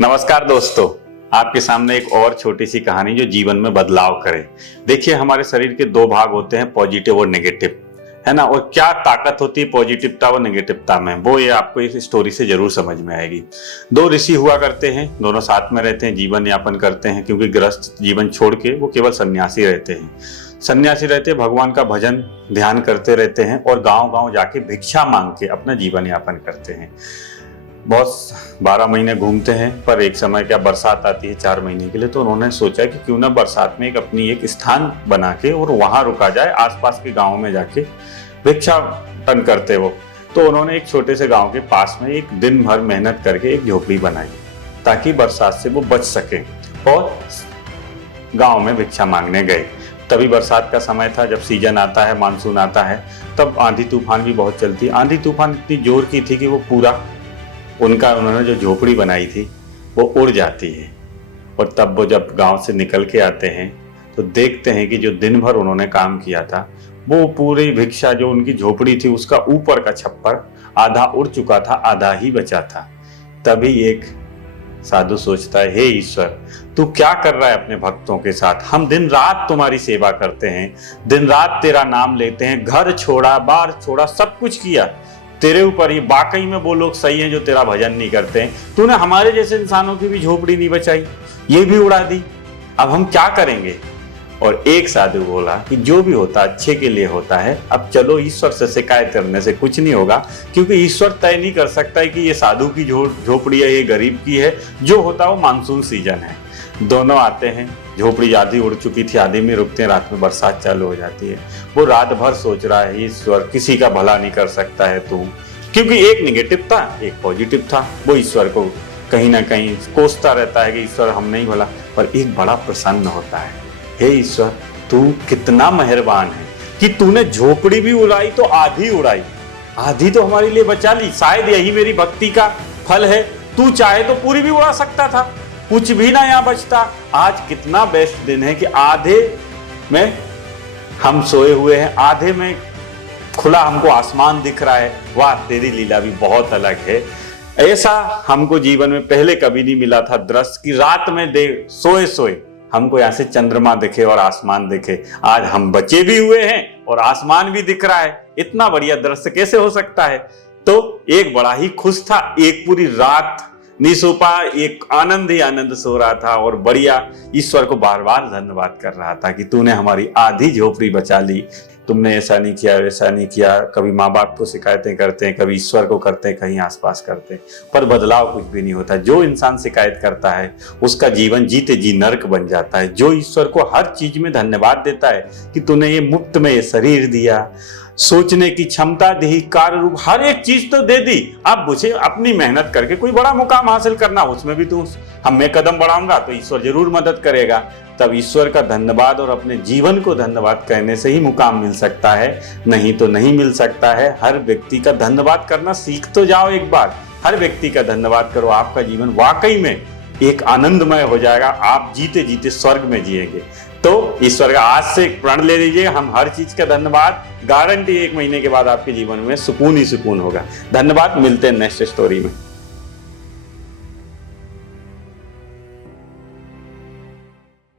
नमस्कार दोस्तों, आपके सामने एक और छोटी सी कहानी जो जीवन में बदलाव करे। देखिए, हमारे शरीर के दो भाग होते हैं, पॉजिटिव और नेगेटिव, है ना। और क्या ताकत होती है पॉजिटिवता और नेगेटिवता में, वो ये आपको इस स्टोरी से जरूर समझ में आएगी। दो ऋषि हुआ करते हैं, दोनों साथ में रहते हैं, जीवन यापन करते हैं, क्योंकि गृहस्थ जीवन छोड़ के वो केवल सन्यासी रहते हैं। सन्यासी रहते भगवान का भजन ध्यान करते रहते हैं और गांव गांव जाके भिक्षा मांग के अपना जीवन यापन करते हैं। बहुत 12 महीने घूमते हैं, पर एक समय क्या बरसात आती है 4 महीने के लिए, तो उन्होंने सोचा कि क्यों ना बरसात में अपनी एक स्थान बना के और वहां रुका जाए, आसपास के गांव में जाके भिक्षाटन करते वो। तो उन्होंने एक छोटे से गांव के पास में एक दिन भर मेहनत करके एक झोपड़ी बनाई ताकि बरसात से वो बच सके, और गांव में भिक्षा मांगने गए। तभी बरसात का समय था, जब सीजन आता है, मानसून आता है, तब आंधी तूफान भी बहुत चलती है। आंधी तूफान इतनी जोर की थी कि वो पूरा उन्होंने जो झोपड़ी बनाई थी वो उड़ जाती है। और तब वो जब गांव से निकल के आते हैं तो देखते हैं कि जो दिन भर उन्होंने काम किया था, वो पूरी भिक्षा जो उनकी झोपड़ी थी उसका ऊपर का छप्पर आधा उड़ चुका था, आधा ही बचा था। तभी एक साधु सोचता है, हे ईश्वर, तू क्या कर रहा है अपने भक्तों के साथ? हम दिन रात तुम्हारी सेवा करते हैं, दिन रात तेरा नाम लेते हैं, घर छोड़ा, बार छोड़ा, सब कुछ किया तेरे ऊपर ही। वाकई में वो लोग सही हैं जो तेरा भजन नहीं करते हैं। तूने हमारे जैसे इंसानों की भी झोपड़ी नहीं बचाई, ये भी उड़ा दी, अब हम क्या करेंगे? और एक साधु बोला कि जो भी होता अच्छे के लिए होता है, अब चलो ईश्वर से शिकायत करने से कुछ नहीं होगा, क्योंकि ईश्वर तय नहीं कर सकता है कि ये साधु की झोपड़ी है, ये गरीब की है। जो होता है वो मानसून सीजन है। दोनों आते हैं, झोपड़ी आधी उड़ चुकी थी, आधी में रुकते हैं, रात में बरसात चालू हो जाती है। वो रात भर सोच रहा है, ईश्वर किसी का भला नहीं कर सकता है तू, क्योंकि एक नेगेटिव था एक पॉजिटिव था। वो ईश्वर को कहीं ना कहीं कोसता रहता है कि ईश्वर हम नहीं भला, पर एक बड़ा प्रसन्न होता है, हे ईश्वर तू कितना मेहरबान है कि तूने झोपड़ी भी उड़ाई तो आधी उड़ाई, आधी तो हमारे लिए बचा ली। शायद यही मेरी भक्ति का फल है। तू चाहे तो पूरी भी उड़ा सकता था, कुछ भी ना यहाँ बचता। आज कितना बेस्ट दिन है कि आधे में हम सोए हुए हैं, आधे में खुला हमको आसमान दिख रहा है। वाह, तेरी लीला भी बहुत अलग है। ऐसा हमको जीवन में पहले कभी नहीं मिला था दृश्य कि रात में सोए सोए हमको यहाँ से चंद्रमा दिखे और आसमान दिखे। आज हम बचे भी हुए हैं और आसमान भी दिख रहा है। इतना बढ़िया दृश्य कैसे हो सकता है? तो एक बड़ा ही खुश था, एक पूरी रात नहीं सो पाया, एक आनंद ही आनंद सो रहा था और बढ़िया ईश्वर को बार बार धन्यवाद कर रहा था कि तूने हमारी आधी झोपड़ी बचा ली। तुमने ऐसा नहीं किया, वैसा नहीं किया। कभी माँ बाप को शिकायतें करते हैं, कभी ईश्वर को करते हैं, कहीं आसपास करते हैं, पर बदलाव कुछ भी नहीं होता। जो इंसान शिकायत करता है उसका जीवन जीते जी नर्क बन जाता है। जो ईश्वर को हर चीज में धन्यवाद देता है कि तूने ये मुफ्त में ये शरीर दिया, सोचने की क्षमता दी, कार्य रूप, हर एक चीज तो दे दी। अब मुझे अपनी मेहनत करके कोई बड़ा मुकाम हासिल करना, उसमें भी तू मैं कदम बढ़ाऊंगा तो ईश्वर जरूर मदद करेगा। तब ईश्वर का धन्यवाद और अपने जीवन को धन्यवाद कहने से ही मुकाम मिल सकता है, नहीं तो नहीं मिल सकता है। हर व्यक्ति का धन्यवाद करना सीख तो जाओ एक बार। हर व्यक्ति का धन्यवाद करो, आपका जीवन वाकई में एक आनंदमय हो जाएगा। आप जीते जीते स्वर्ग में जिएंगे। तो ईश्वर का आज से प्रण ले लीजिए, हम हर चीज का धन्यवाद, गारंटी 1 महीने के बाद आपके जीवन में सुकून ही सुकून होगा। धन्यवाद, मिलते हैं नेक्स्ट स्टोरी में।